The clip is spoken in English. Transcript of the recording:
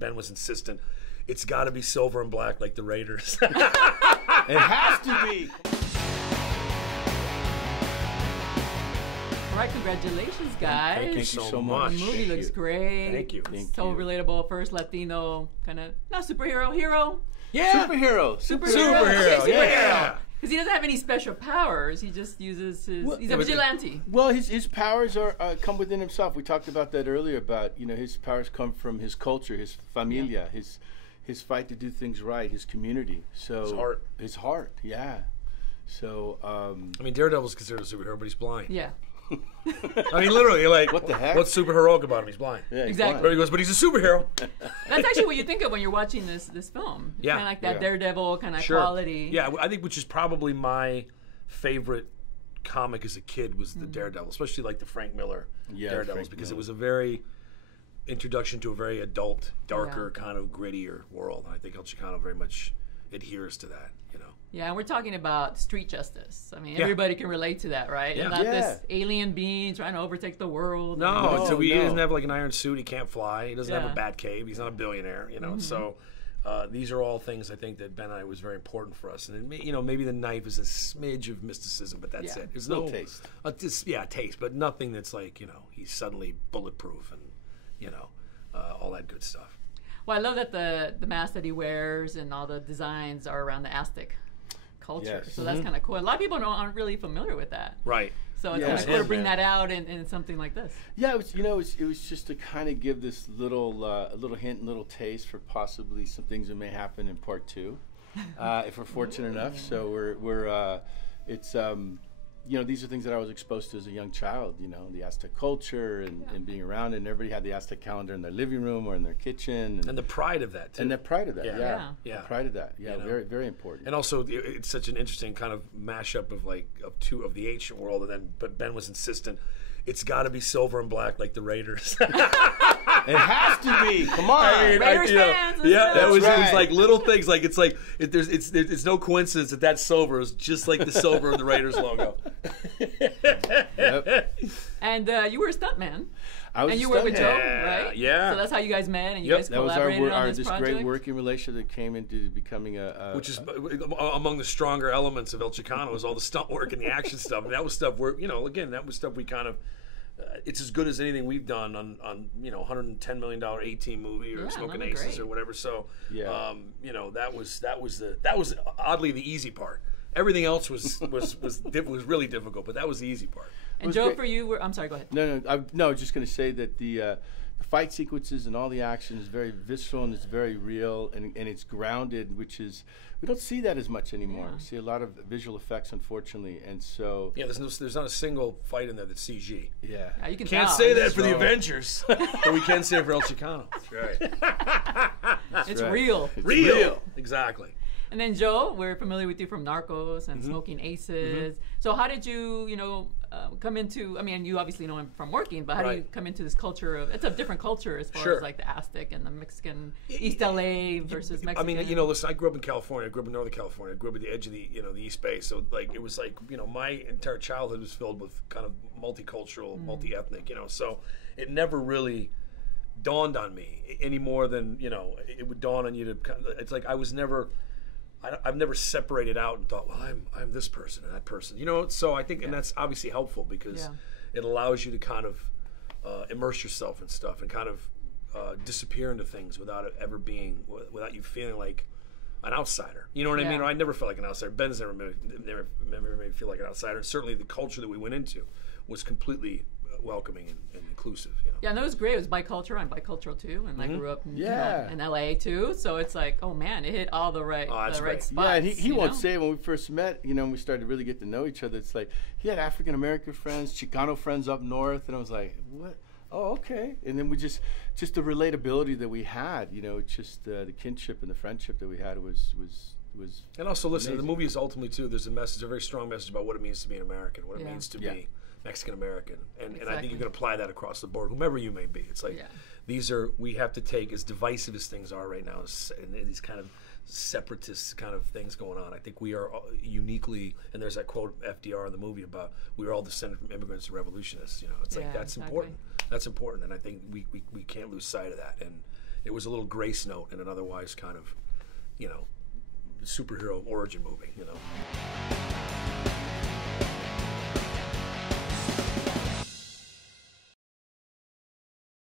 Ben was insistent. It's got to be silver and black like the Raiders. It has to be. All right, congratulations, guys. Thank you so much. The movie looks great. Thank you. It's so relatable. First Latino, kind of, not superhero, hero. Yeah. Superhero. Yeah. Because he doesn't have any special powers. He just uses his. He's a vigilante. Well, his powers are come within himself. We talked about that earlier. About his powers come from his culture, his familia, his fight to do things right, his community. So his heart. Yeah. So I mean, Daredevil's considered a superhero, but he's blind. Yeah. I mean, literally, like, what the heck? What's super heroic about him? He's blind. Yeah, exactly. But he goes, but he's a superhero. That's actually what you think of when you're watching this film. Yeah. Kind of like that Daredevil kind of Sure. quality. Yeah, I think which is probably my favorite comic as a kid was the Daredevil, especially like the Frank Miller Daredevils, because it was a very introduction to a very adult, darker, kind of grittier world. And I think El Chicano very much adheres to that, Yeah, and we're talking about street justice. I mean, everybody can relate to that, right? Yeah. And not this alien being trying to overtake the world. No, so he doesn't have like an iron suit. He can't fly. He doesn't have a bat cave. He's not a billionaire, So these are all things I think that Ben and I was very important for us. And maybe the knife is a smidge of mysticism, but that's it. There's no taste. Taste, but nothing that's like he's suddenly bulletproof and all that good stuff. Well, I love that the mask that he wears and all the designs are around the Aztec culture. Yes. So that's kind of cool. A lot of people aren't really familiar with that. Right. So it's cool to bring that out in something like this. Yeah, it was just to kind of give this little hint, little taste for possibly some things that may happen in part 2, if we're fortunate enough. So these are things that I was exposed to as a young child. The Aztec culture and being around it, and everybody had the Aztec calendar in their living room or in their kitchen, and the pride of that too. And the pride of that, yeah. The pride of that, very, very important. And also, it's such an interesting kind of mashup of two of the ancient world, and then but Ben was insistent. It's got to be silver and black like the Raiders. It has to be. Come on, Raiders fans. It was like little things. Like it's no coincidence that silver is just like the silver of the Raiders logo. Yep. And you were a stuntman. I was. And you were with Joe, right? Yeah. So that's how you guys met, and you guys collaborated on this project. Great working relationship that came into becoming which is among the stronger elements of El Chicano is all the stunt work and the action stuff. And that was stuff where that was stuff we kind of. It's as good as anything we've done on $110 million A-Team movie or Smoking Aces or whatever. So that was oddly the easy part. Everything else was really difficult, but that was the easy part. And Joe, for you, I'm sorry. Go ahead. No, I was just going to say that the fight sequences and all the action is very visceral and it's very real and it's grounded, which is we don't see that as much anymore. We see a lot of visual effects, unfortunately, and so there's not a single fight in there that's CG. Yeah, you can't say that for the Avengers, but we can say it for El Chicano. That's right. It's real. It's real. Exactly. And then Joe, we're familiar with you from Narcos and Smoking Aces. So how did you, come into? I mean, you obviously know him from working, but how do you come into this culture of? It's a different culture as far as like the Aztec and the Mexican East LA versus Mexican. I mean, listen, I grew up in California. I grew up in Northern California. I grew up at the edge of the the East Bay. So like it was like my entire childhood was filled with kind of multicultural, multi-ethnic. So it never really dawned on me any more than it would dawn on you to. It's like I've never separated out and thought, well, I'm this person and that person, So I think, and that's obviously helpful because it allows you to kind of immerse yourself in stuff and kind of disappear into things without you feeling like an outsider. You know what I mean? I never felt like an outsider. Ben's never made me feel like an outsider. And certainly the culture that we went into was completely welcoming and inclusive. Yeah, and that was great. It was bicultural. I'm bicultural too, and I grew up in LA too. So it's like, oh man, it hit all the right spots. Yeah, and he won't say it when we first met. When we started to really get to know each other, it's like he had African American friends, Chicano friends up north, and I was like, what? Oh, okay. And then we just the relatability that we had. Just the kinship and the friendship that we had was. And also, listen, the movie is ultimately too. There's a very strong message about what it means to be an American, what it means to be Mexican American, and I think you can apply that across the board, whomever you may be. It's like we have to take, as divisive as things are right now, and these kind of separatist kind of things going on. I think we are uniquely, and there's that quote FDR in the movie about we are all descended from immigrants and revolutionists. It's like that's important. That's important, and I think we can't lose sight of that. And it was a little grace note in an otherwise kind of, superhero origin movie,